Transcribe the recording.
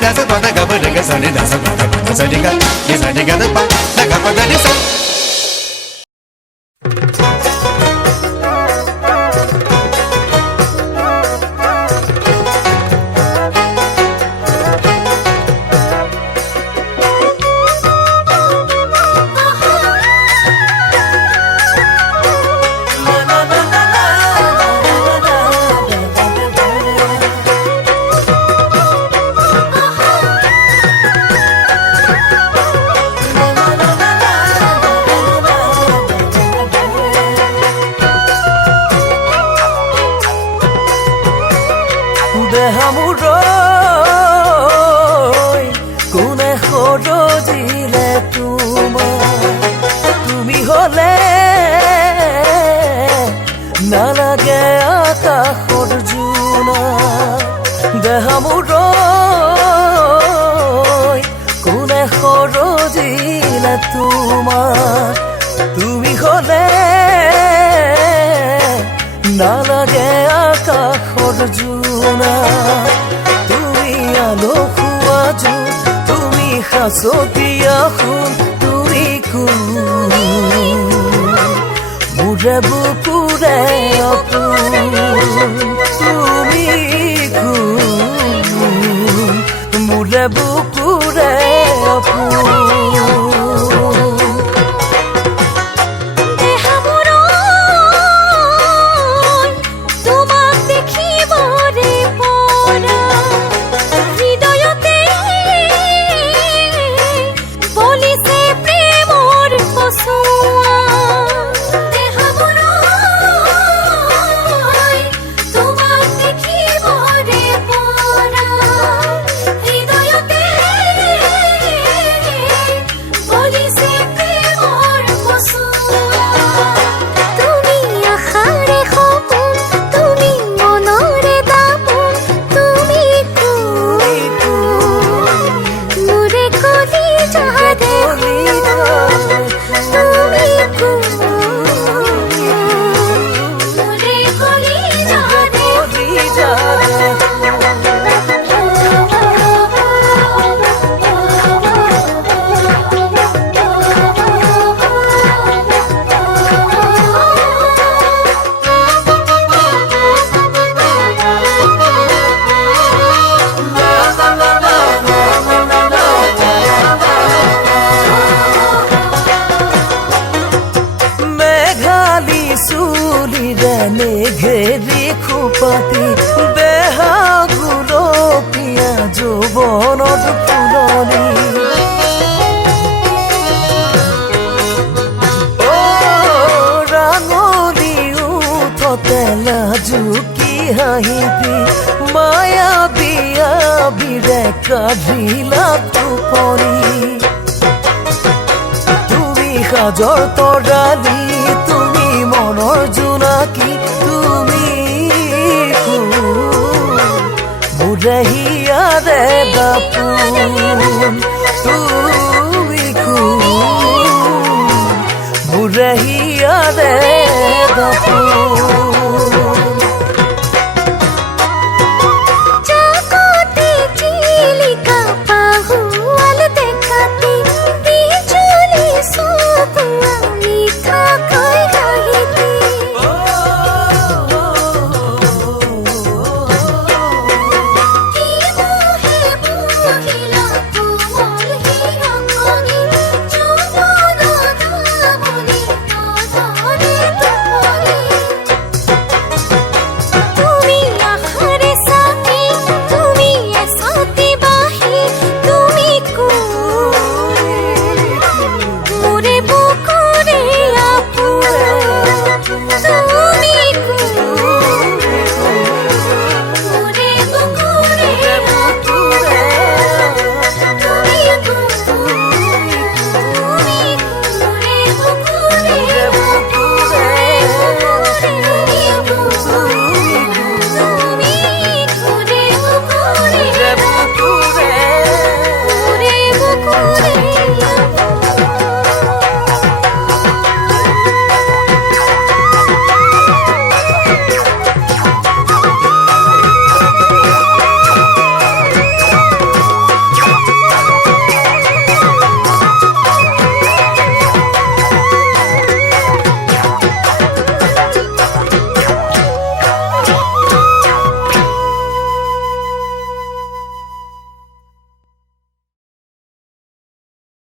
da sa pa da ga pa da ga sa ni da sa pa da pa sa ni ga ni sa ni ga da pa da ga pa da ni sa দেহামুরই কোনে সরজিলে তুমি হলে নালাগে আকাশৰ জোনা দেহামুরই কোনে সরজিলে তুমি হলে নালাগে আকাশৰ জোনা তুমি আলো খোৱা জোন তুমি সাঁচতীয়া সোণ তুমি কোন মোৰে বুকুৰে আপোন তুমি কোন মোৰে বুকুৰে আপোন ঘেৰি খোপাতি দেহা গুলপীয়া যৌৱনত ফুলনি ৰাঙলী উঠতে লাজুকি হাঁহিবি মায়া বিয়া বিৰে কাঢ়িলা টোপনি তুমি সাজৰ তৰালি তুমি মনৰ জোনাকী তুমি মোৰে হিয়াৰে দাপোন তুমি মোৰে হিয়াৰে